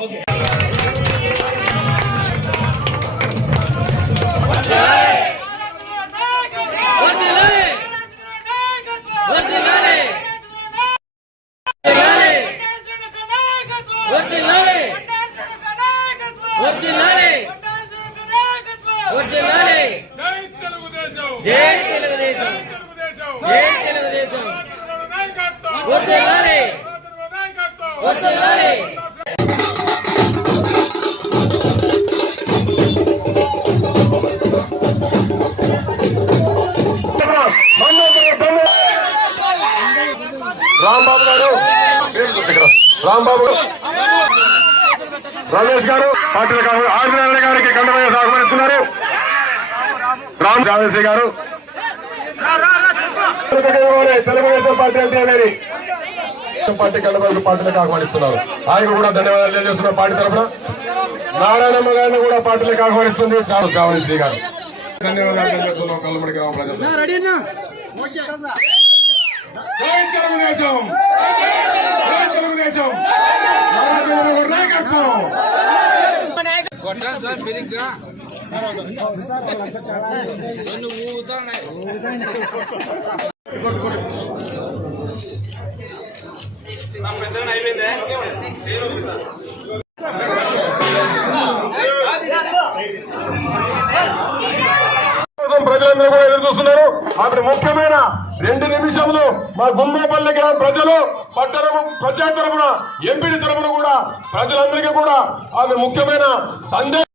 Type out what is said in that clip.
వద్దు గాలి వద్దు గాలి రాంబాబు గారు. రాంబాబు గారు. రమేష్ గారు పార్టీల ఆదినారాయణ గారికి కండమయ్య సహకరిస్తున్నారు. రామ్ రామేశ్వరి గారు. తెలుగుదేశం పార్టీ అంటే వేరి పార్టీ కండమయ్య పార్టీలకు ఆహ్వానిస్తున్నారు. ఆయన కూడా ధన్యవాదాలు తెలియజేస్తున్నారు పార్టీ తరఫున. నారాయణమ్మ గారిని కూడా పార్టీలకు ఆహ్వానిస్తుంది శ్రావణి గారు. ధన్యవాదాలు తెలియజేస్తున్నాం కల్లమడి గ్రామ ప్రజలు జై తెలుగుదేశం! జై తెలుగుదేశం! నాయకత్వం కొట్టాను సార్ ఎదురు ముఖ్యమైన రెండు నిమిషములు మా గుమ్మపల్లి గ్రామ ప్రజలు పట్టణము ప్రజా తరపున ఎంపీ తరపున కూడా ప్రజలందరికీ కూడా ఆమె ముఖ్యమైన సందేశం